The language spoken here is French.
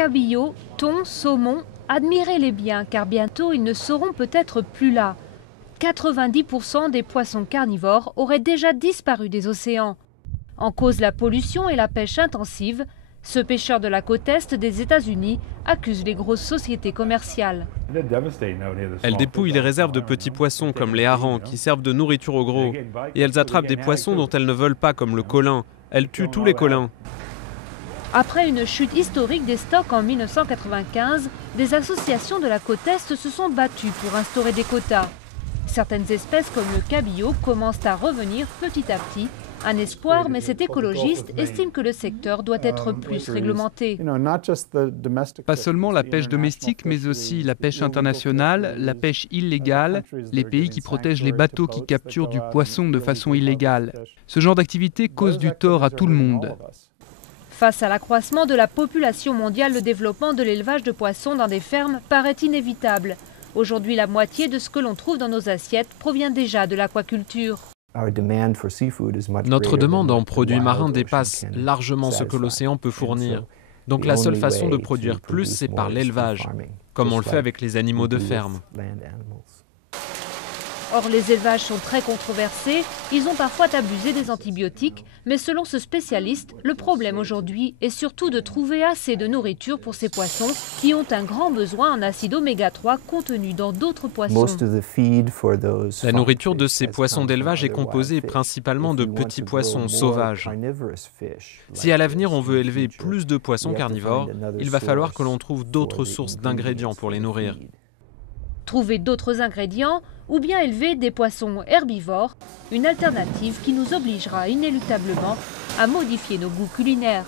Cabillaud, thon, saumon, admirez-les bien car bientôt ils ne seront peut-être plus là. 90% des poissons carnivores auraient déjà disparu des océans. En cause la pollution et la pêche intensive, ce pêcheur de la côte est des États-Unis accuse les grosses sociétés commerciales. Elles dépouillent les réserves de petits poissons comme les harengs qui servent de nourriture aux gros. Et elles attrapent des poissons dont elles ne veulent pas comme le colin. Elles tuent tous les colins. Après une chute historique des stocks en 1995, des associations de la côte est se sont battues pour instaurer des quotas. Certaines espèces comme le cabillaud commencent à revenir petit à petit. Un espoir, mais cet écologiste estime que le secteur doit être plus réglementé. Pas seulement la pêche domestique, mais aussi la pêche internationale, la pêche illégale, les pays qui protègent les bateaux qui capturent du poisson de façon illégale. Ce genre d'activité cause du tort à tout le monde. Face à l'accroissement de la population mondiale, le développement de l'élevage de poissons dans des fermes paraît inévitable. Aujourd'hui, la moitié de ce que l'on trouve dans nos assiettes provient déjà de l'aquaculture. Notre demande en produits marins dépasse largement ce que l'océan peut fournir. Donc la seule façon de produire plus, c'est par l'élevage, comme on le fait avec les animaux de ferme. Or, les élevages sont très controversés, ils ont parfois abusé des antibiotiques, mais selon ce spécialiste, le problème aujourd'hui est surtout de trouver assez de nourriture pour ces poissons qui ont un grand besoin en acide oméga 3 contenu dans d'autres poissons. La nourriture de ces poissons d'élevage est composée principalement de petits poissons sauvages. Si à l'avenir on veut élever plus de poissons carnivores, il va falloir que l'on trouve d'autres sources d'ingrédients pour les nourrir. Trouver d'autres ingrédients ou bien élever des poissons herbivores, une alternative qui nous obligera inéluctablement à modifier nos goûts culinaires.